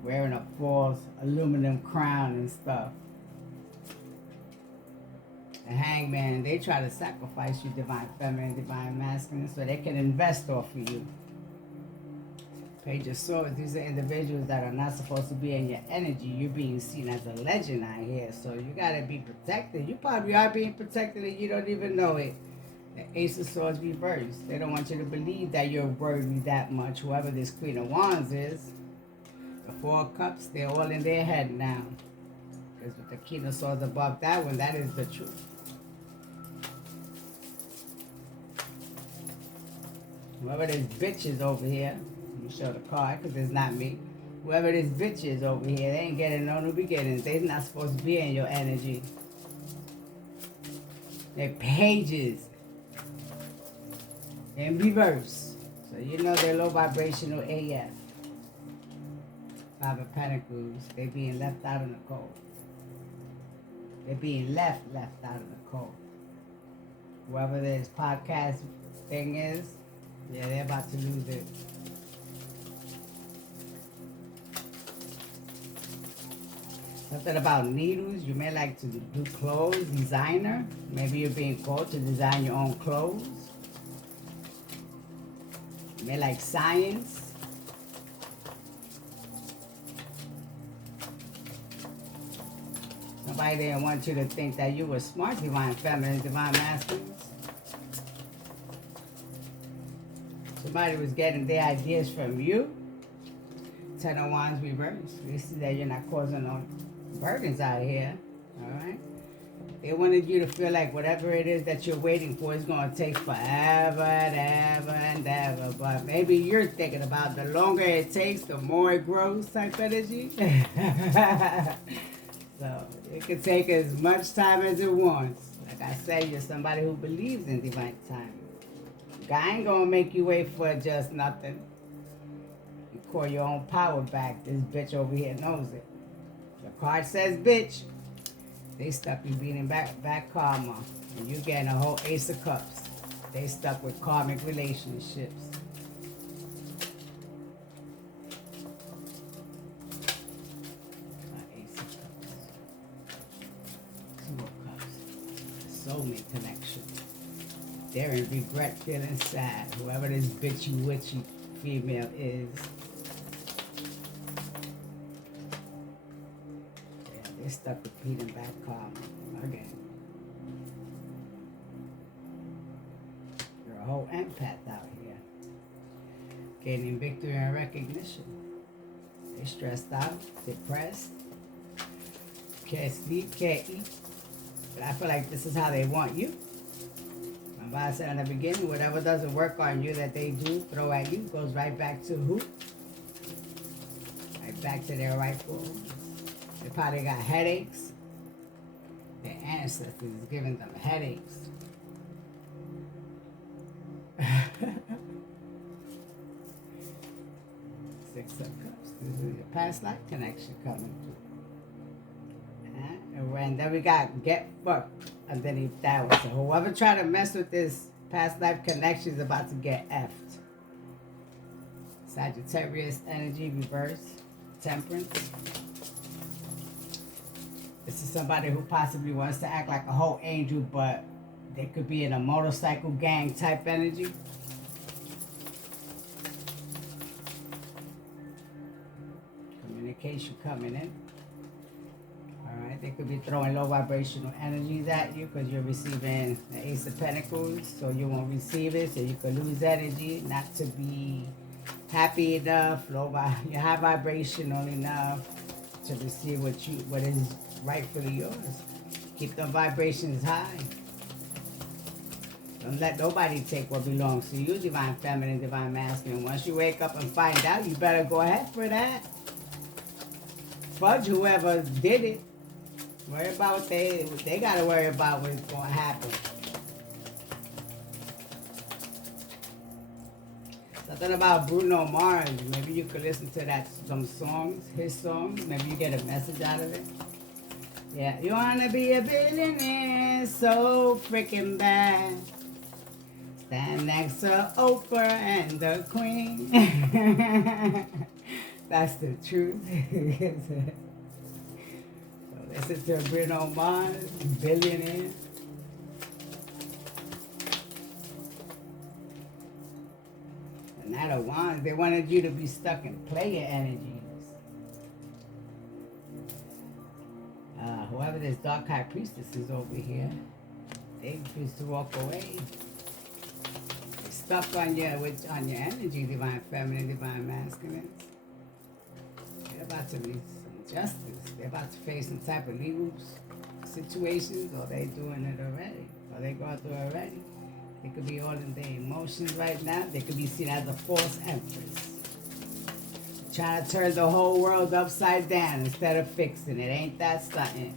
Wearing a false aluminum crown and stuff. The Hangman, they try to sacrifice you, divine feminine, divine masculine, so they can invest off of you. Page of Swords, these are individuals that are not supposed to be in your energy. You're being seen as a legend out here, so you gotta be protected. You probably are being protected and you don't even know it. The Ace of Swords reversed. They don't want you to believe that you're worthy that much, whoever this Queen of Wands is. The Four of Cups, they're all in their head now. Because with the King of Swords above that one, that is the truth. Whoever this bitch is over here, let me show the card because it's not me. Whoever this bitch is over here, they ain't getting no new beginnings. They're not supposed to be in your energy. They're pages in reverse. So you know they're low vibrational AF. Five of Pentacles, they're being left out in the cold. They're being left out in the cold. Whoever this podcast thing is, yeah, they're about to lose it. Something about needles. You may like to do clothes, designer. Maybe you're being called to design your own clothes. You may like science. Nobody didn't want you to think that you were smart, divine feminine, divine masculine. Somebody was getting their ideas from you. Ten of Wands reversed. They see that you're not causing no burdens out here. Alright? They wanted you to feel like whatever it is that you're waiting for is going to take forever and ever and ever. But maybe you're thinking about the longer it takes, the more it grows type energy. So it can take as much time as it wants. Like I said, you're somebody who believes in divine timing. God ain't gonna make you wait for just nothing. You call your own power back. This bitch over here knows it. The card says bitch. They stuck you beating back karma. And you getting a whole Ace of Cups. They stuck with karmic relationships. Ace of Cups. soulmate connection. They're in regret, feeling sad. Whoever this bitchy witchy female is. Yeah, they're stuck repeating back karma again. You're a whole empath out here. Gaining victory and recognition. They're stressed out, depressed, can't sleep, can't eat. But I feel like this is how they want you. Remember I said in the beginning, whatever doesn't work on you that they do throw at you goes right back to who? Right back to their rightful owners. They probably got headaches. Their ancestors is giving them headaches. Six of Cups. This is your past life connection coming through. And then we got get fucked underneath that one. So whoever try to mess with this past life connection is about to get effed. Sagittarius energy reverse. Temperance. This is somebody who possibly wants to act like a whole angel, but they could be in a motorcycle gang type energy. Communication coming in. Alright, they could be throwing low vibrational energies at you because you're receiving the Ace of Pentacles, so you won't receive it, so you could lose energy, not to be happy enough, you're high vibrational enough to receive what is rightfully yours. Keep the vibrations high. Don't let nobody take what belongs to you, divine feminine, divine masculine. Once you wake up and find out, you better go ahead for that. Fudge whoever did it. Worry about what they gotta worry about what's gonna happen. Something about Bruno Mars. Maybe you could listen to some songs, his songs. Maybe you get a message out of it. Yeah, you wanna be a billionaire so freaking bad. Stand next to Oprah and the Queen. That's the truth. Listen to Bruno Mars, billionaire. The Knight of Wands, they wanted you to be stuck in player energies. Whoever this Dark High Priestess is over here, they choose to walk away. They're stuck on your energy, divine feminine, divine masculine. They're about to be justice. They're about to face some type of legal situations, or they doing it already, or they going through it already. They could be all in their emotions right now. They could be seen as a false empress. Trying to turn the whole world upside down instead of fixing it. Ain't that something?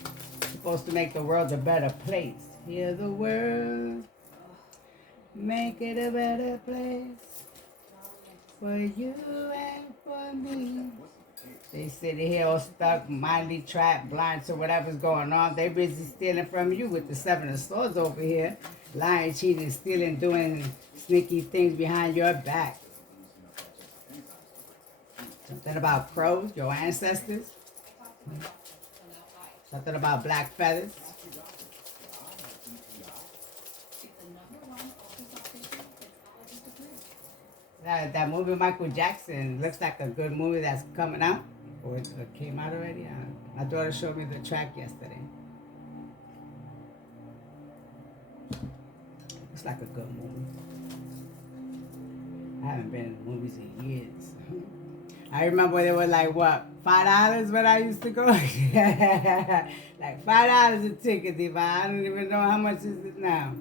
Supposed to make the world a better place. Hear the word. Make it a better place. For you and for me. They sit here all stuck, mindly trapped, blind to whatever's going on. They busy stealing from you with the Seven of Swords over here. Lying, cheating, stealing, doing sneaky things behind your back. Something about crows, your ancestors. Something about black feathers. That movie, Michael Jackson, looks like a good movie that's coming out. Or it came out already. My daughter showed me the track yesterday. Looks like a good movie. I haven't been in movies in years. I remember they were like, what, $5 when I used to go? Like $5 a ticket, Diva. I don't even know how much is it now.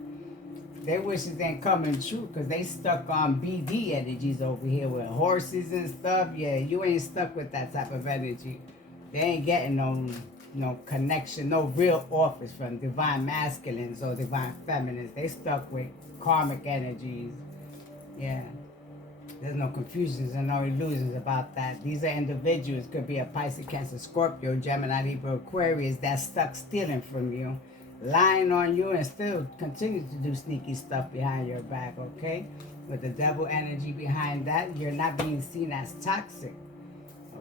Their wishes ain't coming true because they stuck on BD energies over here with horses and stuff. Yeah, you ain't stuck with that type of energy. They ain't getting no connection, no real offers from divine masculines or divine feminines. They stuck with karmic energies. Yeah. There's no confusions and no illusions about that. These are individuals, could be a Pisces, Cancer, Scorpio, Gemini, Libra, Aquarius, that's stuck stealing from you, lying on you, and still continue to do sneaky stuff behind your back, okay? With the devil energy behind that, you're not being seen as toxic,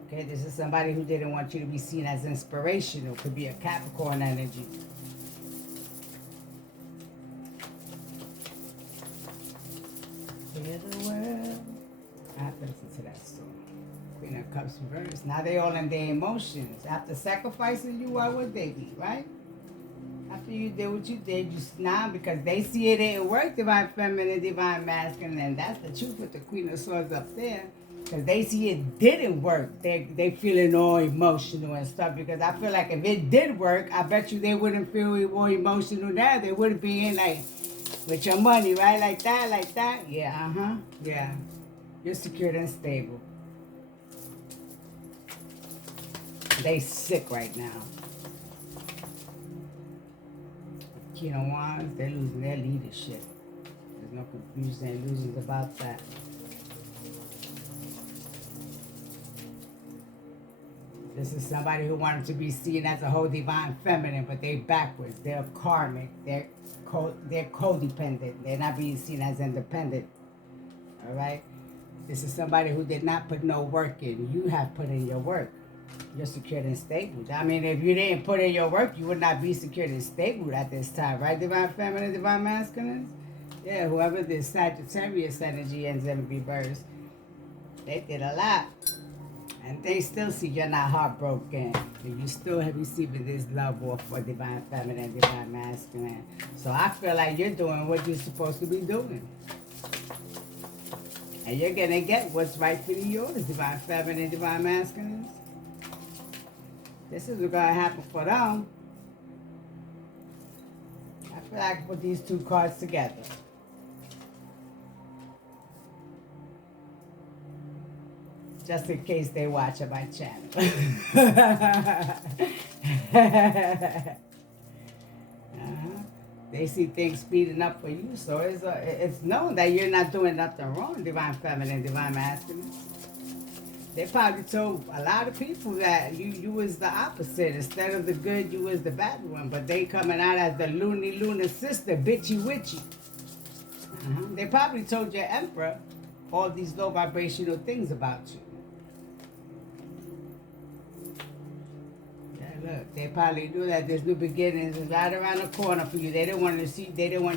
okay? This is somebody who didn't want you to be seen as inspirational. Could be a Capricorn energy. Hear the world. I have to listen to that song. Queen of Cups reverse. Now they all in their emotions. After sacrificing you, why would they be, right? After you did what you did, you now because they see it didn't work, divine feminine, divine masculine, and that's the truth with the Queen of Swords up there. Because they see it didn't work. They feeling all emotional and stuff. Because I feel like if it did work, I bet you they wouldn't feel more emotional now. They wouldn't be in like with your money, right? Like that, like that. Yeah, yeah. You're secure and stable. They sick right now. King of Wands, they're losing their leadership. There's no confusion and illusions about that. This is somebody who wanted to be seen as a whole divine feminine, but they're backwards. They're karmic. They're codependent. They're not being seen as independent. All right? This is somebody who did not put no work in. You have put in your work. You're secured and stable. I mean, if you didn't put in your work, you would not be secured and stable at this time, right? Divine feminine, divine masculine. Yeah, whoever this Sagittarius energy ends in reverse, they did a lot. And they still see you're not heartbroken. You still have receiving this love off for divine feminine, divine masculine. So I feel like you're doing what you're supposed to be doing. And you're going to get what's rightfully yours, divine feminine, divine masculine. This is what's going to happen for them. I feel like I put these two cards together. Just in case they watch on my channel. They see things speeding up for you, so it's known that you're not doing nothing wrong, divine feminine, divine masculine. They probably told a lot of people that you was the opposite. Instead of the good, you was the bad one. But they coming out as the loony sister, bitchy witchy. They probably told your emperor all these low vibrational things about you. Look, they probably knew that this new beginnings is right around the corner for you. They didn't want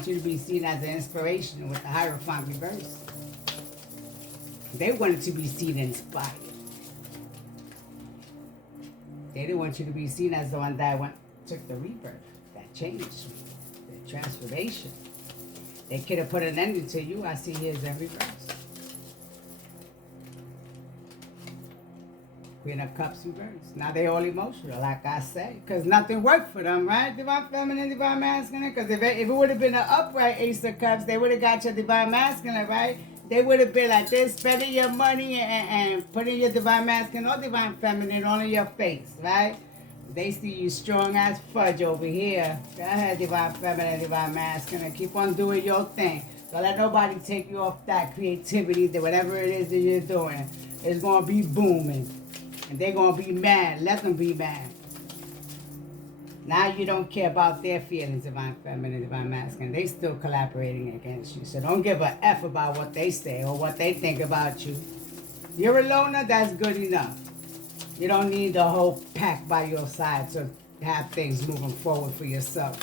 you to be seen as an inspiration with the Hierophant reverse. They wanted to be seen inspired. They didn't want you to be seen as the one that took the rebirth, that change, the transformation. They could have put an ending to you. I see here's in reverse. Queen of Cups reverse. Now they all emotional, like I say, because nothing worked for them, right? Divine feminine, divine masculine. Because if it would have been an upright Ace of Cups, they would have got your divine masculine, right? They would have been like this, spending your money and putting your divine masculine or divine feminine on your face, right? They see you strong as fudge over here. Go ahead, divine feminine, divine masculine. Keep on doing your thing. Don't let nobody take you off that creativity, that whatever it is that you're doing. It's going to be booming. And they're going to be mad. Let them be mad. Now you don't care about their feelings, divine feminine, divine masculine. They still collaborating against you. So don't give a F about what they say or what they think about you. You're a loner, that's good enough. You don't need the whole pack by your side to have things moving forward for yourself.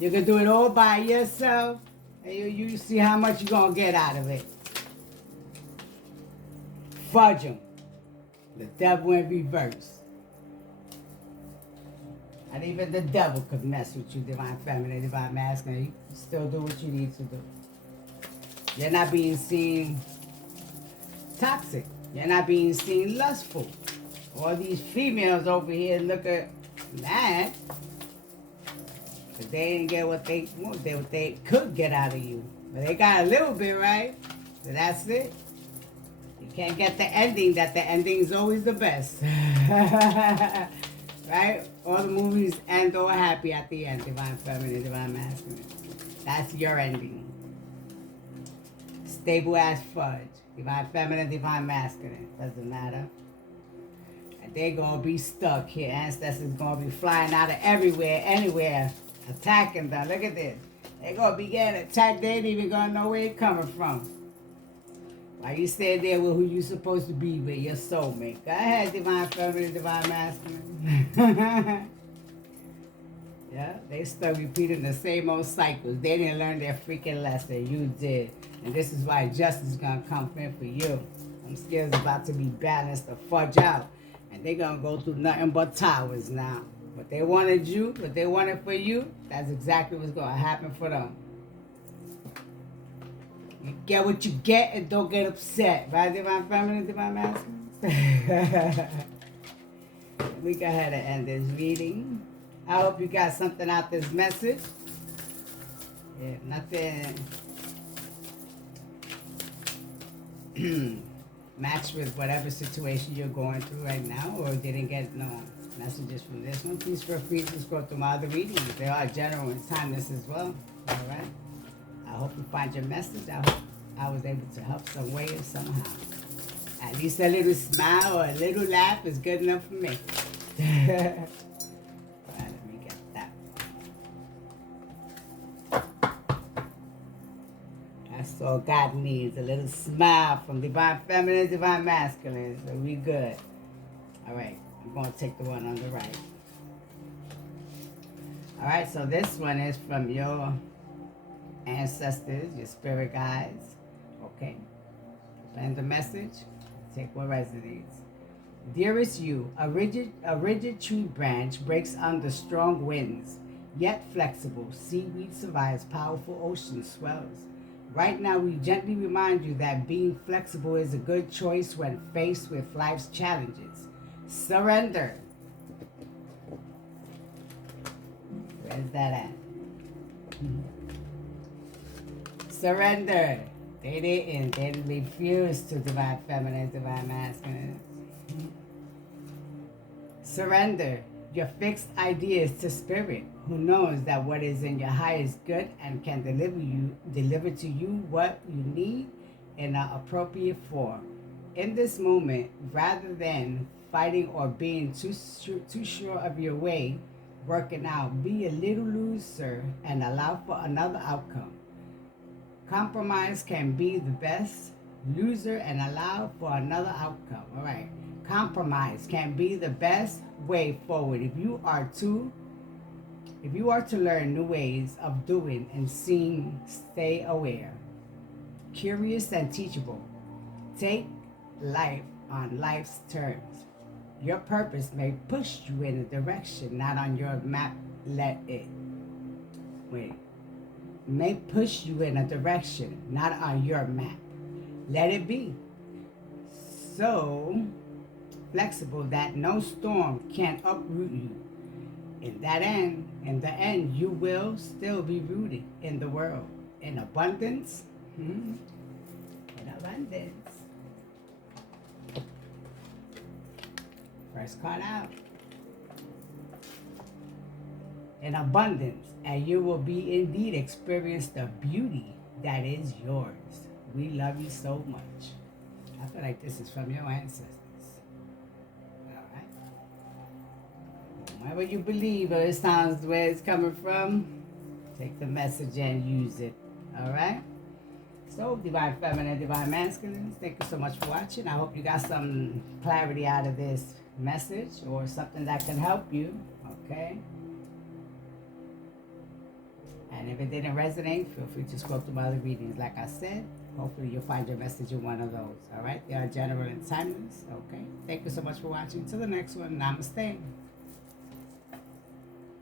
You can do it all by yourself, and you see how much you're going to get out of it. Fudge them. The devil in reverse. And even the devil could mess with you, divine feminine, divine masculine. You still do what you need to do. You're not being seen toxic. You're not being seen lustful. All these females over here looking mad. But they didn't get what they want, what they could get out of you. But they got a little bit, right? So that's it. You can't get the ending, that the ending is always the best. Right? All the movies end all happy at the end. Divine feminine, divine masculine. That's your ending. Stable as fudge. Divine feminine, divine masculine. Doesn't matter. And they're going to be stuck here. Ancestors going to be flying out of everywhere, anywhere, attacking them. Look at this. They're going to be getting attacked. They ain't even going to know where it's coming from. While you stay there with who you're supposed to be with, your soulmate. Go ahead, divine feminine, divine masculine. Yeah, they still repeating the same old cycles. They didn't learn their freaking lesson. You did. And this is why justice is going to come in for you. Them skills about to be balanced or fudge out. And they're going to go through nothing but towers now. What they wanted you, what they wanted for you, that's exactly what's going to happen for them. You get what you get and don't get upset. Right, Divine Feminine, Divine Masculine? We go ahead and end this reading. I hope you got something out this message. If nothing match with whatever situation you're going through right now, or didn't get no messages from this one, please feel free to scroll through my other readings. They are general and timeless as well. All right. I hope you find your message. I hope I was able to help some way or somehow. At least a little smile or a little laugh is good enough for me. That's all God needs, a little smile from Divine Feminine, Divine Masculine. So we good. All right, I'm going to take the one on the right. All right, so this one is from your ancestors, your spirit guides. Okay. Send the message. Take what resonates. Dearest you, a rigid tree branch breaks under strong winds, yet flexible. Seaweed survives powerful ocean swells. Right now, we gently remind you that being flexible is a good choice when faced with life's challenges. Surrender. Where's that at? Surrender. They didn't. They refused to Divine Feminine, Divine Masculine. Surrender your fixed ideas to Spirit, who knows that what is in your highest good and can deliver to you what you need in an appropriate form. In this moment, rather than fighting or being too sure of your way, working out, be a little looser and allow for another outcome. Compromise can be the best loser and allow for another outcome. All right. Compromise can be the best way forward. If you are to learn new ways of doing and seeing, stay aware, curious and teachable. Take life on life's terms. Your purpose may push you in a direction not on your map. May push you in a direction not on your map. Let it be. So flexible that no storm can uproot you. In the end, you will still be rooted in the world. In abundance. In abundance. First card out. In abundance, and you will be indeed experience the beauty that is yours. We love you so much. I feel like this is from your ancestors. All right. Whatever you believe or it sounds where it's coming from, take the message and use it. All right. So, Divine Feminine, Divine Masculine, thank you so much for watching. I hope you got some clarity out of this message or something that can help you. Okay. And if it didn't resonate, feel free to scroll through my other readings. Like I said, hopefully you'll find your message in one of those. All right? They are general and timeless. Okay? Thank you so much for watching. Till the next one. Namaste.